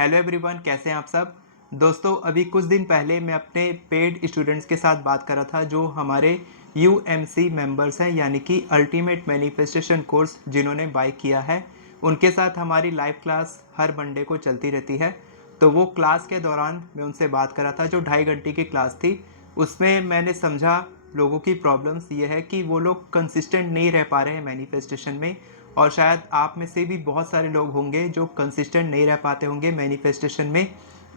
Hello everyone, कैसे हैं आप सब। दोस्तों, अभी कुछ दिन पहले मैं अपने पेड स्टूडेंट्स के साथ बात कर रहा था जो हमारे यूएमसी मेंबर्स हैं, यानी कि अल्टीमेट मैनिफेस्टेशन कोर्स जिन्होंने बाय किया है। उनके साथ हमारी लाइव क्लास हर मंडे को चलती रहती है। तो वो क्लास के दौरान मैं उनसे बात कर रहा था, जो 2.5 घंटे की क्लास थी। उसमें मैंने समझा लोगों की प्रॉब्लम्स ये है कि वो लोग कंसिस्टेंट नहीं रह पा रहे हैं मैनिफेस्टेशन में। और शायद आप में से भी बहुत सारे लोग होंगे जो कंसिस्टेंट नहीं रह पाते होंगे मैनिफेस्टेशन में।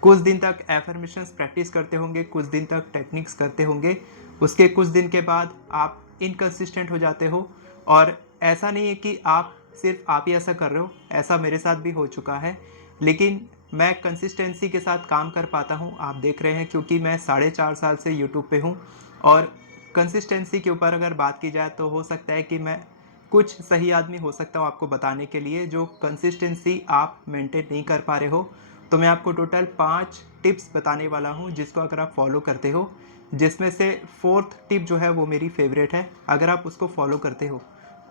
कुछ दिन तक एफर्मेशंस प्रैक्टिस करते होंगे, कुछ दिन तक टेक्निक्स करते होंगे, उसके कुछ दिन के बाद आप इनकंसिस्टेंट हो जाते हो। और ऐसा नहीं है कि आप सिर्फ आप ही ऐसा कर रहे हो, ऐसा मेरे साथ भी हो चुका है। लेकिन मैं कंसिस्टेंसी के साथ काम कर पाता हूँ, आप देख रहे हैं, क्योंकि मैं 4.5 साल से यूट्यूब पे हूँ। और कंसिस्टेंसी के ऊपर अगर बात की जाए तो हो सकता है कि मैं कुछ सही आदमी हो सकता हूँ आपको बताने के लिए, जो कंसिस्टेंसी आप मेंटेन नहीं कर पा रहे हो। तो मैं आपको टोटल 5 टिप्स बताने वाला हूँ जिसको अगर आप फॉलो करते हो, जिसमें से 4th टिप जो है वो मेरी फेवरेट है। अगर आप उसको फॉलो करते हो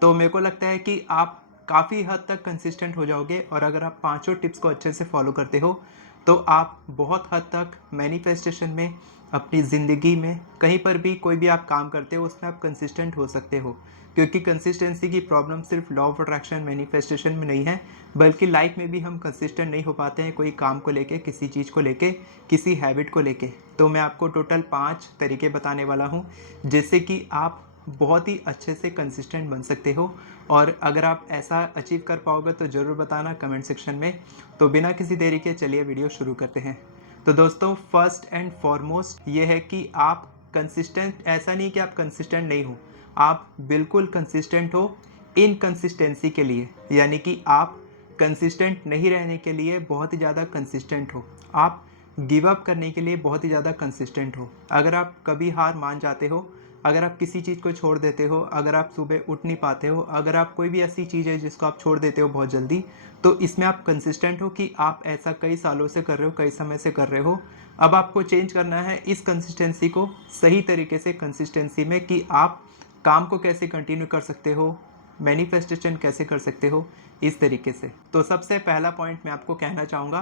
तो मेरे को लगता है कि आप काफ़ी हद तक कंसिस्टेंट हो जाओगे। और अगर आप पाँचों टिप्स को अच्छे से फॉलो करते हो तो आप बहुत हद तक मैनिफेस्टेशन में, अपनी ज़िंदगी में, कहीं पर भी कोई भी आप काम करते हो उसमें आप कंसिस्टेंट हो सकते हो। क्योंकि कंसिस्टेंसी की प्रॉब्लम सिर्फ लॉ ऑफ अट्रैक्शन मैनिफेस्टेशन में नहीं है, बल्कि लाइफ में भी हम कंसिस्टेंट नहीं हो पाते हैं, कोई काम को लेके, किसी चीज़ को लेके, किसी हैबिट को लेके। तो मैं आपको टोटल 5 तरीके बताने वाला हूँ जिससे कि आप बहुत ही अच्छे से कंसिस्टेंट बन सकते हो। और अगर आप ऐसा अचीव कर पाओगे तो ज़रूर बताना कमेंट सेक्शन में। तो बिना किसी देरी के चलिए वीडियो शुरू करते हैं। तो दोस्तों, फर्स्ट एंड फॉरमोस्ट ये है कि आप कंसिस्टेंट, ऐसा नहीं कि आप कंसिस्टेंट नहीं हो, आप बिल्कुल कंसिस्टेंट हो इनकंसिस्टेंसी के लिए। यानी कि आप कंसिस्टेंट नहीं रहने के लिए बहुत ही ज़्यादा कंसिस्टेंट हो, आप गिव अप करने के लिए बहुत ही ज़्यादा कंसिस्टेंट हो। अगर आप कभी हार मान जाते हो, अगर आप किसी चीज़ को छोड़ देते हो, अगर आप सुबह उठ नहीं पाते हो, अगर आप कोई भी ऐसी चीज़ है जिसको आप छोड़ देते हो बहुत जल्दी, तो इसमें आप कंसिस्टेंट हो कि आप ऐसा कई सालों से कर रहे हो, कई समय से कर रहे हो। अब आपको चेंज करना है इस कंसिस्टेंसी को सही तरीके से कंसिस्टेंसी में, कि आप काम को कैसे कंटिन्यू कर सकते हो, मैनिफेस्टेशन कैसे कर सकते हो इस तरीके से। तो सबसे पहला पॉइंट मैं आपको कहना चाहूँगा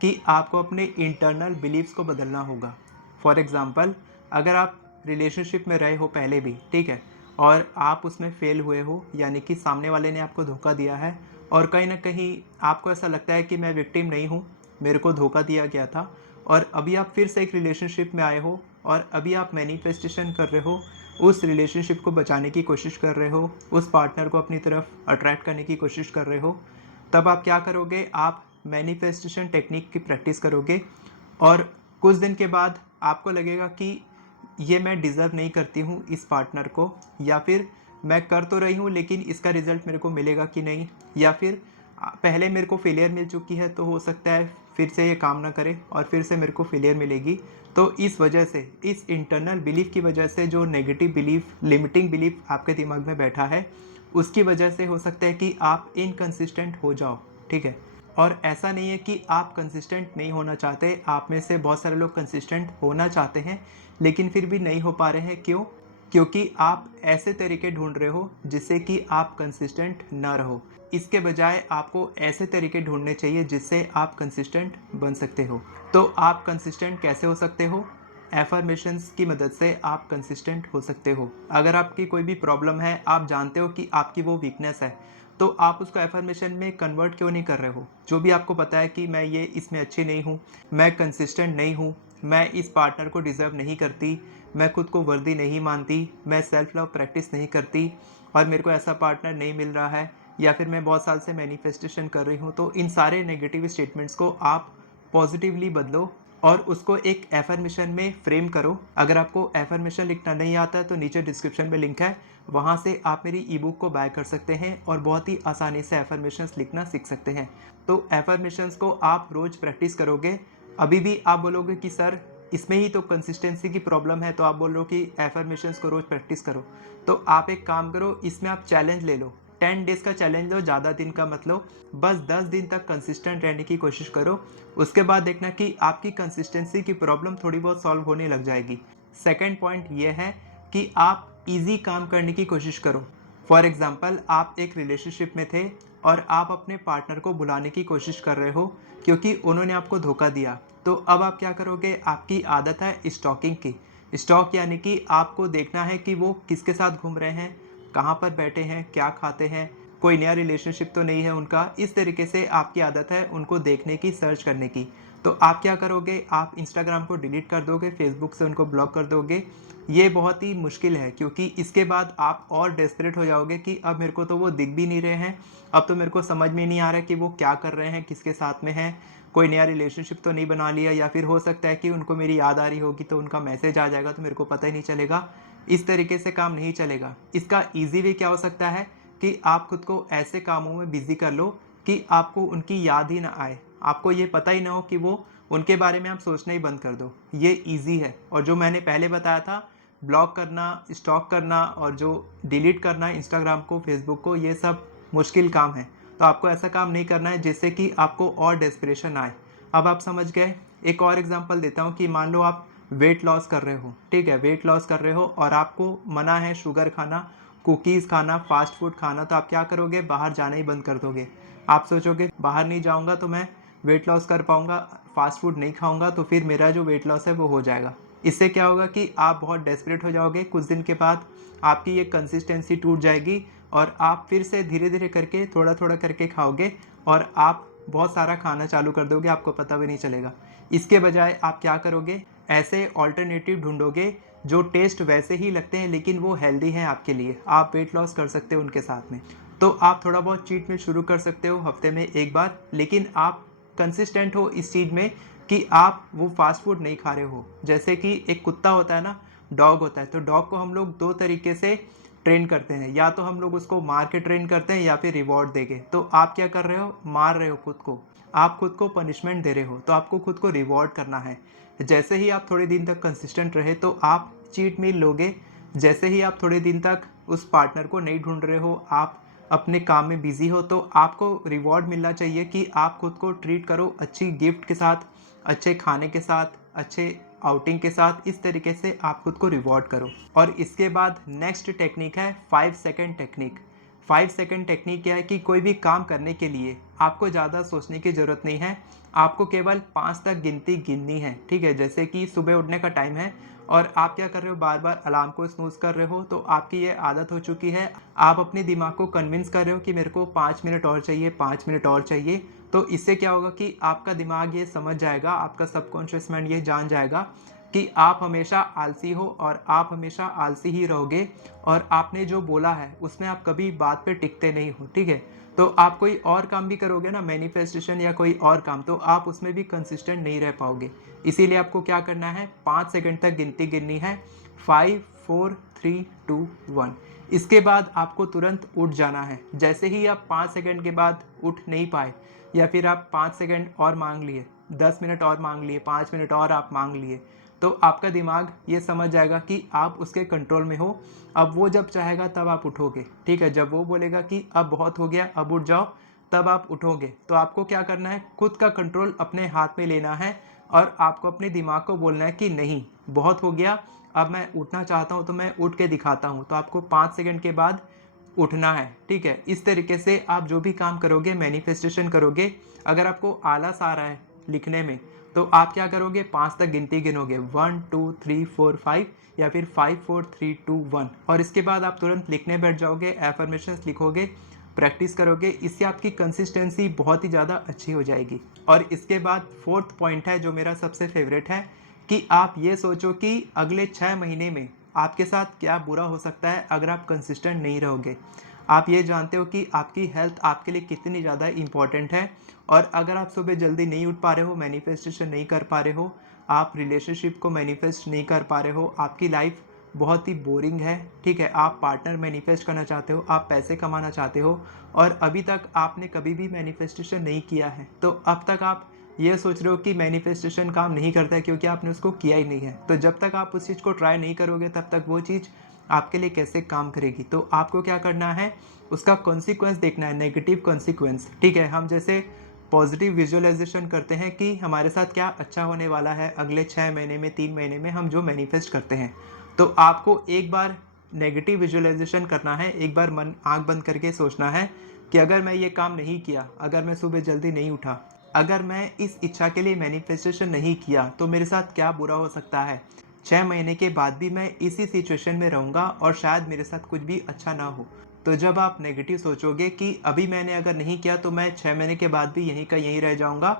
कि आपको अपने इंटरनल बिलीव्स को बदलना होगा। फॉर एग्ज़ाम्पल, अगर आप रिलेशनशिप में रहे हो पहले भी, ठीक है, और आप उसमें फेल हुए हो, यानी कि सामने वाले ने आपको धोखा दिया है, और कहीं ना कहीं आपको ऐसा लगता है कि मैं विक्टिम नहीं हूँ, मेरे को धोखा दिया गया था, और अभी आप फिर से एक रिलेशनशिप में आए हो, और अभी आप मैनिफेस्टेशन कर रहे हो, उस रिलेशनशिप को बचाने की कोशिश कर रहे हो, उस पार्टनर को अपनी तरफ अट्रैक्ट करने की कोशिश कर रहे हो। तब आप क्या करोगे, आप मैनिफेस्टेशन टेक्निक की प्रैक्टिस करोगे। और कुछ दिन के बाद आपको लगेगा कि ये मैं डिज़र्व नहीं करती हूँ इस पार्टनर को, या फिर मैं कर तो रही हूँ लेकिन इसका रिज़ल्ट मेरे को मिलेगा कि नहीं, या फिर पहले मेरे को फेलियर मिल चुकी है तो हो सकता है फिर से ये काम ना करे और फिर से मेरे को फेलियर मिलेगी। तो इस वजह से, इस इंटरनल बिलीफ की वजह से, जो नेगेटिव बिलीफ, लिमिटिंग बिलीफ आपके दिमाग में बैठा है, उसकी वजह से हो सकता है कि आप इनकंसिस्टेंट हो जाओ, ठीक है। और ऐसा नहीं है कि आप कंसिस्टेंट नहीं होना चाहते, आप में से बहुत सारे लोग कंसिस्टेंट होना चाहते हैं लेकिन फिर भी नहीं हो पा रहे हैं। क्यों? क्योंकि आप ऐसे तरीके ढूंढ रहे हो जिससे कि आप कंसिस्टेंट ना रहो। इसके बजाय आपको ऐसे तरीके ढूंढने चाहिए जिससे आप कंसिस्टेंट बन सकते हो। तो आप कंसिस्टेंट कैसे हो सकते हो? एफर्मेशंस की मदद से आप कंसिस्टेंट हो सकते हो। अगर आपकी कोई भी प्रॉब्लम है, आप जानते हो कि आपकी वो वीकनेस है, तो आप उसको एफर्मेशन में कन्वर्ट क्यों नहीं कर रहे हो? जो भी आपको पता है कि मैं ये इसमें अच्छी नहीं हूँ, मैं कंसिस्टेंट नहीं हूँ, मैं इस पार्टनर को डिज़र्व नहीं करती, मैं खुद को वर्दी नहीं मानती, मैं सेल्फ लव प्रैक्टिस नहीं करती, और मेरे को ऐसा पार्टनर नहीं मिल रहा है, या फिर मैं बहुत साल से मैनिफेस्टेशन कर रही हूँ। तो इन सारे नेगेटिव स्टेटमेंट्स को आप पॉजिटिवली बदलो और उसको एक एफर्मेशन में फ्रेम करो। अगर आपको एफर्मेशन लिखना नहीं आता है तो नीचे डिस्क्रिप्शन में लिंक है, वहाँ से आप मेरी ई बुक को बाय कर सकते हैं और बहुत ही आसानी से एफर्मेशंस लिखना सीख सकते हैं। तो एफर्मेशंस को आप रोज़ प्रैक्टिस करोगे। अभी भी आप बोलोगे कि सर इसमें ही तो कंसिस्टेंसी की प्रॉब्लम है, तो आप बोल रहे हो कि एफर्मेशंस को रोज़ प्रैक्टिस करो। तो आप एक काम करो, इसमें आप चैलेंज ले लो, 10 डेज़ का चैलेंज लो, ज़्यादा दिन का मत लो। बस 10 दिन तक कंसिस्टेंट रहने की कोशिश करो। उसके बाद देखना कि आपकी कंसिस्टेंसी की प्रॉब्लम थोड़ी बहुत सॉल्व होने लग जाएगी। सेकंड पॉइंट ये है कि आप ईजी काम करने की कोशिश करो। फॉर एग्जांपल, आप एक रिलेशनशिप में थे, और आप अपने पार्टनर को बुलाने की कोशिश कर रहे हो क्योंकि उन्होंने आपको धोखा दिया, तो अब आप क्या करोगे? आपकी आदत है स्टॉकिंग की। स्टॉक यानी कि आपको देखना है कि वो किसके साथ घूम रहे हैं, कहाँ पर बैठे हैं, क्या खाते हैं, कोई नया रिलेशनशिप तो नहीं है उनका। इस तरीके से आपकी आदत है उनको देखने की, सर्च करने की। तो आप क्या करोगे? आप इंस्टाग्राम को डिलीट कर दोगे, फेसबुक से उनको ब्लॉक कर दोगे। ये बहुत ही मुश्किल है क्योंकि इसके बाद आप और डेस्परेट हो जाओगे कि अब मेरे को तो वो दिख भी नहीं रहे हैं, अब तो मेरे को समझ में नहीं आ रहा है कि वो क्या कर रहे हैं, किसके साथ में हैं, कोई नया रिलेशनशिप तो नहीं बना लिया, या फिर हो सकता है कि उनको मेरी याद आ रही होगी तो उनका मैसेज आ जाएगा तो मेरे को पता ही नहीं चलेगा। इस तरीके से काम नहीं चलेगा। इसका ईजी वे क्या हो सकता है कि आप खुद को ऐसे कामों में बिजी कर लो कि आपको उनकी याद ही ना आए, आपको ये पता ही ना हो कि वो, उनके बारे में आप सोचना ही बंद कर दो। ये ईजी है। और जो मैंने पहले बताया था, ब्लॉक करना, स्टॉक करना और जो डिलीट करना इंस्टाग्राम को, फेसबुक को, ये सब मुश्किल काम है। तो आपको ऐसा काम नहीं करना है जिससे कि आपको और डेस्परेशन आए। अब आप समझ गए। एक और एग्जांपल देता हूँ कि मान लो आप वेट लॉस कर रहे हो, ठीक है, वेट लॉस कर रहे हो और आपको मना है शुगर खाना, कुकीज़ खाना, फास्ट फूड खाना, तो आप क्या करोगे? बाहर जाना ही बंद कर दोगे। आप सोचोगे बाहर नहीं जाऊँगा तो मैं वेट लॉस कर पाऊँगा, फास्ट फूड नहीं खाऊँगा तो फिर मेरा जो वेट लॉस है वो हो जाएगा। इससे क्या होगा कि आप बहुत डेस्परेट हो जाओगे। कुछ दिन के बाद आपकी ये कंसिस्टेंसी टूट जाएगी और आप फिर से धीरे धीरे करके, थोड़ा थोड़ा करके खाओगे और आप बहुत सारा खाना चालू कर दोगे, आपको पता भी नहीं चलेगा। इसके बजाय आप क्या करोगे? ऐसे ऑल्टरनेटिव ढूंढोगे जो टेस्ट वैसे ही लगते हैं लेकिन वो हेल्दी हैं आपके लिए, आप वेट लॉस कर सकते हो उनके साथ में। तो आप थोड़ा बहुत चीट मील शुरू कर सकते हो हफ्ते में एक बार, लेकिन आप कंसिस्टेंट हो इस चीज़ में कि आप वो फास्ट फूड नहीं खा रहे हो। जैसे कि एक कुत्ता होता है ना, डॉग होता है, तो डॉग को हम लोग दो तरीके से ट्रेन करते हैं, या तो हम लोग उसको मार के ट्रेन करते हैं या फिर रिवॉर्ड देके। तो आप क्या कर रहे हो? मार रहे हो खुद को, आप खुद को पनिशमेंट दे रहे हो, तो आपको खुद को रिवॉर्ड करना है। जैसे ही आप थोड़े दिन तक कंसिस्टेंट रहे तो आप चीट मील लोगे। जैसे ही आप थोड़े दिन तक उस पार्टनर को नहीं ढूंढ रहे हो, आप अपने काम में बिजी हो, तो आपको रिवॉर्ड मिलना चाहिए कि आप खुद को ट्रीट करो अच्छी गिफ्ट के साथ, अच्छे खाने के साथ, अच्छे आउटिंग के साथ। इस तरीके से आप खुद को रिवॉर्ड करो। और इसके बाद नेक्स्ट टेक्निक है 5 सेकंड टेक्निक। 5 सेकंड टेक्निक क्या है कि कोई भी काम करने के लिए आपको ज़्यादा सोचने की ज़रूरत नहीं है, आपको केवल 5 तक गिनती गिननी है, ठीक है। जैसे कि सुबह उठने का टाइम है और आप क्या कर रहे हो? बार बार अलार्म को स्नूज कर रहे हो, तो आपकी ये आदत हो चुकी है। आप अपने दिमाग को कन्विंस कर रहे हो कि मेरे को 5 मिनट और चाहिए, 5 मिनट और चाहिए। तो इससे क्या होगा कि आपका दिमाग ये समझ जाएगा, आपका सबकॉन्शियस माइंड ये जान जाएगा कि आप हमेशा आलसी हो और आप हमेशा आलसी ही रहोगे, और आपने जो बोला है उसमें आप कभी बात पे टिकते नहीं हो, ठीक है। तो आप कोई और काम भी करोगे ना, मैनिफेस्टेशन या कोई और काम, तो आप उसमें भी कंसिस्टेंट नहीं रह पाओगे। इसीलिए आपको क्या करना है? 5 सेकंड तक गिनती गिननी है। 5 4 3 2 1। इसके बाद आपको तुरंत उठ जाना है। जैसे ही आप 5 सेकंड के बाद उठ नहीं पाए, या फिर आप 5 सेकंड और मांग लिए, 10 मिनट और मांग लिए, 5 मिनट और आप मांग लिए, तो आपका दिमाग ये समझ जाएगा कि आप उसके कंट्रोल में हो। अब वो जब चाहेगा तब आप उठोगे, ठीक है। जब वो बोलेगा कि अब बहुत हो गया, अब उठ जाओ, तब आप उठोगे। तो आपको क्या करना है? खुद का कंट्रोल अपने हाथ में लेना है और आपको अपने दिमाग को बोलना है कि नहीं, बहुत हो गया, अब मैं उठना चाहता हूँ तो मैं उठ के दिखाता हूँ। तो आपको 5 सेकंड के बाद उठना है, ठीक है। इस तरीके से आप जो भी काम करोगे, मैनिफेस्टेशन करोगे, अगर आपको आलस आ रहा है लिखने में, तो आप क्या करोगे? 5 तक गिनती गिनोगे, 1 2 3 4 5, या फिर 5 4 3 2 1, और इसके बाद आप तुरंत लिखने बैठ जाओगे, एफर्मेशंस लिखोगे, प्रैक्टिस करोगे। इससे आपकी कंसिस्टेंसी बहुत ही ज़्यादा अच्छी हो जाएगी। और इसके बाद फोर्थ पॉइंट है जो मेरा सबसे फेवरेट है, कि आप ये सोचो कि अगले 6 महीने में आपके साथ क्या बुरा हो सकता है अगर आप कंसिस्टेंट नहीं रहोगे। आप ये जानते हो कि आपकी हेल्थ आपके लिए कितनी ज़्यादा इम्पॉर्टेंट है, और अगर आप सुबह जल्दी नहीं उठ पा रहे हो, मैनिफेस्टेशन नहीं कर पा रहे हो, आप रिलेशनशिप को मैनिफेस्ट नहीं कर पा रहे हो, आपकी लाइफ बहुत ही बोरिंग है, ठीक है। आप पार्टनर मैनिफेस्ट करना चाहते हो, आप पैसे कमाना चाहते हो, और अभी तक आपने कभी भी मैनिफेस्टेशन नहीं किया है, तो अब तक आप ये सोच रहे हो कि मैनिफेस्टेशन काम नहीं करता है क्योंकि आपने उसको किया ही नहीं है। तो जब तक आप उस चीज़ को ट्राई नहीं करोगे तब तक वो चीज़ आपके लिए कैसे काम करेगी। तो आपको क्या करना है? उसका कॉन्सिक्वेंस देखना है, नेगेटिव कॉन्सिक्वेंस, ठीक है। हम जैसे पॉजिटिव विजुअलाइजेशन करते हैं कि हमारे साथ क्या अच्छा होने वाला है अगले 6 महीने में, 3 महीने में, हम जो मैनिफेस्ट करते हैं। तो आपको एक बार नेगेटिव विजुअलाइजेशन करना है, एक बार मन आंख बंद करके सोचना है कि अगर मैं ये काम नहीं किया, अगर मैं सुबह जल्दी नहीं उठा, अगर मैं इस इच्छा के लिए मैनिफेस्टेशन नहीं किया तो मेरे साथ क्या बुरा हो सकता है। 6 महीने के बाद भी मैं इसी सिचुएशन में रहूँगा और शायद मेरे साथ कुछ भी अच्छा ना हो। तो जब आप नेगेटिव सोचोगे कि अभी मैंने अगर नहीं किया तो मैं 6 महीने के बाद भी यहीं का यहीं रह जाऊँगा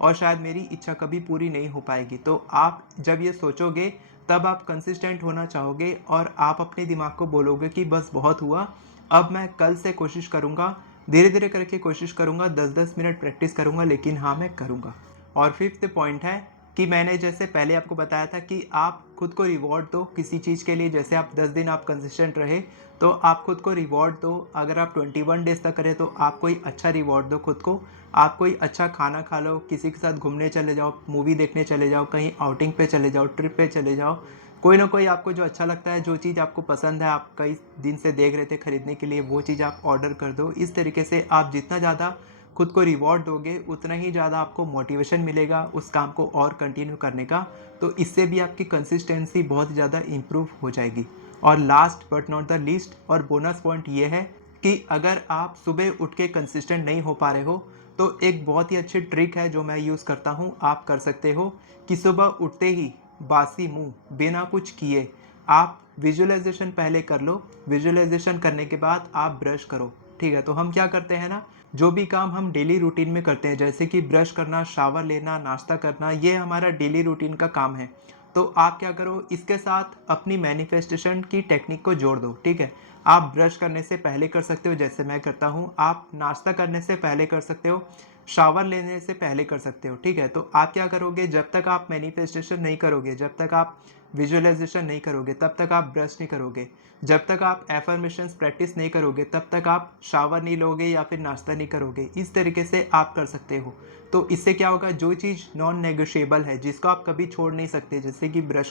और शायद मेरी इच्छा कभी पूरी नहीं हो पाएगी। तो आप जब ये सोचोगे तब आप कंसिस्टेंट होना चाहोगे और आप अपने दिमाग को बोलोगे कि बस बहुत हुआ, अब मैं कल से कोशिश करूँगा, धीरे-धीरे करके कोशिश करूँगा, 10-10 मिनट प्रैक्टिस करूँगा, लेकिन हाँ, मैं करूँगा। और 5th पॉइंट है कि मैंने जैसे पहले आपको बताया था कि आप खुद को रिवॉर्ड दो किसी चीज़ के लिए। जैसे आप 10 दिन आप कंसिस्टेंट रहे, तो आप खुद को रिवॉर्ड दो। अगर आप 21 डेज़ तक करें तो आप कोई अच्छा रिवॉर्ड दो खुद को। आप कोई अच्छा खाना खा लो, किसी के साथ घूमने चले जाओ, मूवी देखने चले जाओ, कहीं आउटिंग पे चले जाओ, ट्रिप पे चले जाओ। कोई ना कोई आपको जो अच्छा लगता है, जो चीज़ आपको पसंद है, आप कई दिन से देख रहे थे खरीदने के लिए, वो चीज़ आप ऑर्डर कर दो। इस तरीके से आप जितना ज़्यादा खुद को रिवॉर्ड दोगे, उतना ही ज़्यादा आपको मोटिवेशन मिलेगा उस काम को और कंटिन्यू करने का। तो इससे भी आपकी कंसिस्टेंसी बहुत ज़्यादा इम्प्रूव हो जाएगी। और last but not the least और बोनस पॉइंट ये है कि अगर आप सुबह उठ के कंसिस्टेंट नहीं हो पा रहे हो, तो एक बहुत ही अच्छी ट्रिक है जो मैं यूज़ करता हूँ, आप कर सकते हो कि सुबह उठते ही बासी मुँह, बिना कुछ किए आप विजुअलाइज़ेशन पहले कर लो। विजुअलाइज़ेशन करने के बाद आप ब्रश करो, ठीक है? तो हम क्या करते हैं ना, जो भी काम हम डेली रूटीन में करते हैं, जैसे कि ब्रश करना, शावर लेना, नाश्ता करना, ये हमारा डेली रूटीन का काम है। तो आप क्या करो, इसके साथ अपनी मैनिफेस्टेशन की टेक्निक को जोड़ दो, ठीक है? आप ब्रश करने से पहले कर सकते हो, जैसे मैं करता हूँ। आप नाश्ता करने से पहले कर सकते हो, शावर लेने से पहले कर सकते हो, ठीक है? तो आप क्या करोगे, जब तक आप मैनिफेस्टेशन नहीं करोगे, जब तक आप विजुअलाइजेशन नहीं करोगे, तब तक आप ब्रश नहीं करोगे। जब तक आप एफर्मेशंस प्रैक्टिस नहीं करोगे, तब तक आप शावर नहीं लोगे या फिर नाश्ता नहीं करोगे। इस तरीके से आप कर सकते हो। तो इससे क्या होगा, जो चीज़ नॉन नेगोशिएबल है, जिसको आप कभी छोड़ नहीं सकते, जैसे कि ब्रश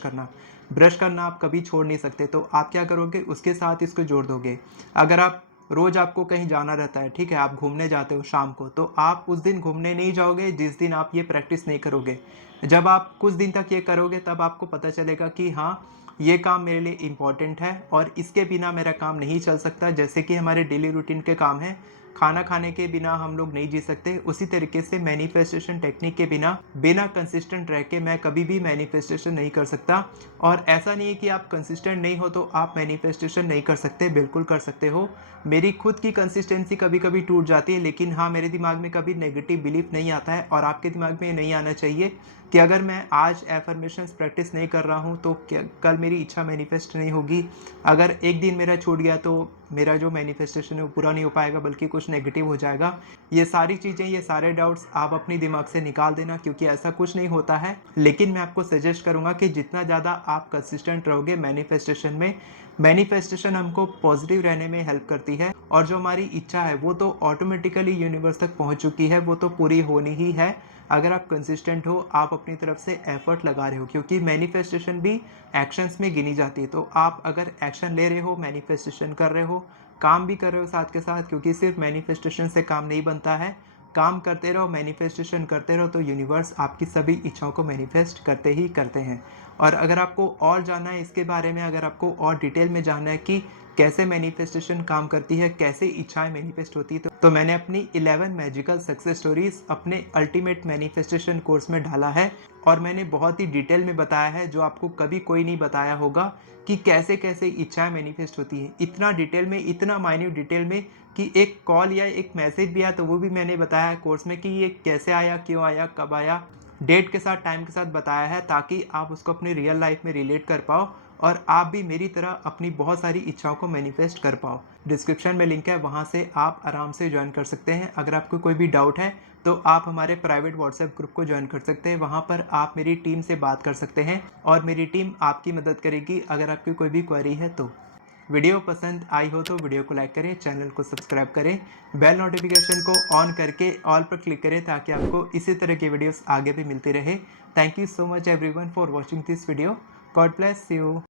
करना आप कभी छोड़ नहीं सकते, तो आप क्या करोगे, उसके साथ इसको जोड़ दोगे। अगर आप रोज़ आपको कहीं जाना रहता है, ठीक है, आप घूमने जाते हो शाम को, तो आप उस दिन घूमने नहीं जाओगे जिस दिन आप ये प्रैक्टिस नहीं करोगे। जब आप कुछ दिन तक ये करोगे तब आपको पता चलेगा कि हाँ, ये काम मेरे लिए इम्पॉर्टेंट है और इसके बिना मेरा काम नहीं चल सकता। जैसे कि हमारे डेली रूटीन के काम हैं, खाना खाने के बिना हम लोग नहीं जी सकते, उसी तरीके से मैनिफेस्टेशन टेक्निक के बिना कंसिस्टेंट रह के मैं कभी भी मैनिफेस्टेशन नहीं कर सकता। और ऐसा नहीं है कि आप कंसिस्टेंट नहीं हो तो आप मैनिफेस्टेशन नहीं कर सकते, बिल्कुल कर सकते हो। मेरी खुद की कंसिस्टेंसी कभी कभी टूट जाती है, लेकिन हाँ, मेरे दिमाग में कभी नेगेटिव बिलीफ नहीं आता है और आपके दिमाग में नहीं आना चाहिए कि अगर मैं आज एफर्मेशंस प्रैक्टिस नहीं कर रहा हूँ तो क्या कल मेरी इच्छा मैनिफेस्ट नहीं होगी। अगर एक दिन मेरा छूट गया तो मेरा जो मैनिफेस्टेशन है वो पूरा नहीं हो पाएगा, बल्कि कुछ नेगेटिव हो जाएगा। ये सारी चीज़ें, ये सारे डाउट्स आप अपनी दिमाग से निकाल देना, क्योंकि ऐसा कुछ नहीं होता है। लेकिन मैं आपको सजेस्ट करूँगा कि जितना ज़्यादा आप कंसिस्टेंट रहोगे मैनिफेस्टेशन में, मैनिफेस्टेशन हमको पॉजिटिव रहने में हेल्प करती है और जो हमारी इच्छा है वो तो ऑटोमेटिकली यूनिवर्स तक पहुंच चुकी है, वो तो पूरी होनी ही है। अगर आप कंसिस्टेंट हो, आप अपनी तरफ से एफर्ट लगा रहे हो, क्योंकि मैनिफेस्टेशन भी एक्शंस में गिनी जाती है। तो आप अगर एक्शन ले रहे हो, मैनिफेस्टेशन कर रहे हो, काम भी कर रहे हो साथ के साथ, क्योंकि सिर्फ मैनिफेस्टेशन से काम नहीं बनता है। काम करते रहो, मैनिफेस्टेशन करते रहो, तो यूनिवर्स आपकी सभी इच्छाओं को मैनिफेस्ट करते ही करते हैं। और अगर आपको और जानना है इसके बारे में, अगर आपको और डिटेल में जानना है कि कैसे मैनिफेस्टेशन काम करती है, कैसे इच्छाएं मैनिफेस्ट होती है, तो मैंने अपनी 11 मैजिकल सक्सेस स्टोरीज अपने अल्टीमेट मैनिफेस्टेशन कोर्स में डाला है और मैंने बहुत ही डिटेल में बताया है, जो आपको कभी कोई नहीं बताया होगा कि कैसे कैसे इच्छाएं मैनिफेस्ट होती है। इतना डिटेल में, इतना माइन्यूट डिटेल में कि एक कॉल या एक मैसेज भी आया तो वो भी मैंने बताया है कोर्स में कि ये कैसे आया, क्यों आया, कब आया, डेट के साथ, टाइम के साथ बताया है, ताकि आप उसको अपनी रियल लाइफ में रिलेट कर पाओ और आप भी मेरी तरह अपनी बहुत सारी इच्छाओं को मैनिफेस्ट कर पाओ। डिस्क्रिप्शन में लिंक है, वहाँ से आप आराम से ज्वाइन कर सकते हैं। अगर आपको कोई भी डाउट है तो आप हमारे प्राइवेट व्हाट्सएप ग्रुप को ज्वाइन कर सकते हैं। वहाँ पर आप मेरी टीम से बात कर सकते हैं और मेरी टीम आपकी मदद करेगी अगर आपकी कोई भी क्वेरी है तो। वीडियो पसंद आई हो तो वीडियो को लाइक करें, चैनल को सब्सक्राइब करें, बेल नोटिफिकेशन को ऑन करके ऑल पर क्लिक करें ताकि आपको इसी तरह के वीडियोस आगे भी मिलते रहे। Thank you so much everyone for watching this video. God bless you.